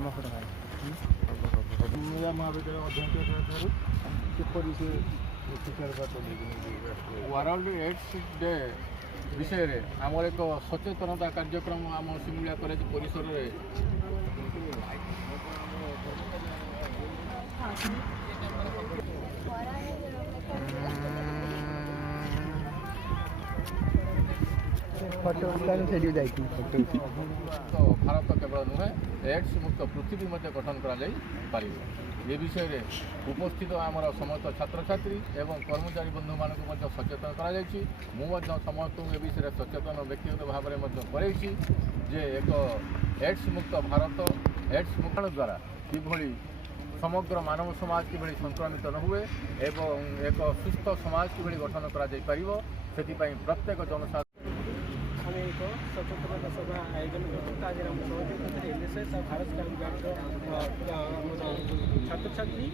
ମହାବିଦ୍ୟାଳୟ ଅଧ୍ୟକ୍ଷ କିପରି ସେ ୱାର୍ଲଡ ଏଡ୍ସ ଡେ ବିଷୟରେ ଆମର ଏକ ସଚେତନତା କାର୍ଯ୍ୟକ୍ରମ ଆମ ସିମୁଳିଆ କଲେଜ ପରିସରରେ ଭାରତ କେବଳ ନୁହେଁ ଏଡ୍ସ ମୁକ୍ତ ପୃଥିବୀ ମଧ୍ୟ ଗଠନ କରାଯାଇପାରିବ। ଏ ବିଷୟରେ ଉପସ୍ଥିତ ଆମର ସମସ୍ତ ଛାତ୍ରଛାତ୍ରୀ ଏବଂ କର୍ମଚାରୀ ବନ୍ଧୁମାନଙ୍କୁ ମଧ୍ୟ ସଚେତନ କରାଯାଇଛି। ମୁଁ ମଧ୍ୟ ସମସ୍ତଙ୍କୁ ଏ ବିଷୟରେ ସଚେତନ ବ୍ୟକ୍ତିଗତ ଭାବରେ ମଧ୍ୟ କରେଇଛି ଯେ ଏକ ଏଡ୍ସ ମୁକ୍ତ ଭାରତ ଏଡ୍ସ ମୁକ୍ତ ଦ୍ୱାରା କିଭଳି ସମଗ୍ର ମାନବ ସମାଜ କିଭଳି ସଂକ୍ରମିତ ନ ହୁଏ ଏବଂ ଏକ ସୁସ୍ଥ ସମାଜ କିଭଳି ଗଠନ କରାଯାଇପାରିବ ସେଥିପାଇଁ ପ୍ରତ୍ୟେକ ଜନସାଧାରଣ ଆମେ ଏକ ସଚେତନତା ସଭା ଆୟୋଜନ କରୁଛୁ। ତା ଦେହରେ ଆମ ସହଯୋଗ ଏନ୍ଏସ୍ଏସ୍ ଆଉ ଭାରତ ବ୍ୟାଙ୍କର ଆମର ଛାତ୍ରଛାତ୍ରୀ।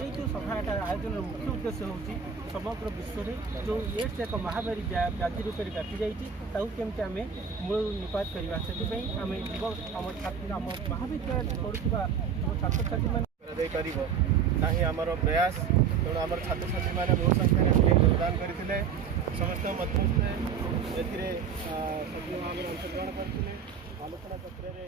ଏଇ ଯେଉଁ ସଭାଟା ଆୟୋଜନର ମୁଖ୍ୟ ଉଦ୍ଦେଶ୍ୟ ହେଉଛି ସମଗ୍ର ବିଶ୍ୱରେ ଯେଉଁ ଏଡ୍ସ ଏକ ମହାମାରୀ ବ୍ୟାଧି ରୂପରେ ବ୍ୟାପି ଯାଇଛି ତାକୁ କେମିତି ଆମେ ମୂଳରୁ ନିପାତ କରିବା ସେଥିପାଇଁ ଆମେ ଆମ ମହାବିଦ୍ୟାଳୟରେ ପଢ଼ୁଥିବା ଆମ ଛାତ୍ରଛାତ୍ରୀମାନେ କରାଯାଇପାରିବ ନାହିଁ ଆମର ପ୍ରୟାସ। ତେଣୁ ଆମର ଛାତ୍ରଛାତ୍ରୀମାନେ ବହୁ ସଂଖ୍ୟାରେ ଯୋଗଦାନ କରିଥିଲେ। ସମସ୍ତଙ୍କ ମଧ୍ୟରେ ଏଥିରେ ସକ୍ରିୟ ଭାବରେ ଅଂଶଗ୍ରହଣ କରିଥିଲେ। ଆଲୋଚନା ଚକ୍ରରେ